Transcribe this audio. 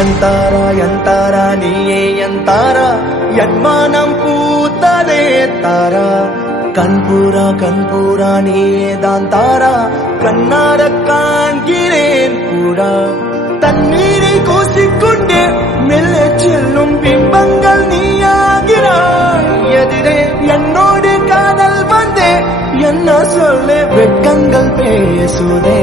ಎಂತಾರ ಎಂತಾರ ನೀಯೇ ಎಂತಾರ ಯನ್ಮಾನಂ பூத்ததே தாரா கண்பூரா நீயே தான் தாரா கண்ணார காண்கிறேன் கூடா தண்ணீரை கூசிக்கொண்டே மெல்ல செல்லும் பிம்பங்கள் நீயாகிறாய் எதிரே என்னோடு காதல் வந்தே என்ன சொல்ல வெட்கங்கள் பேசுதே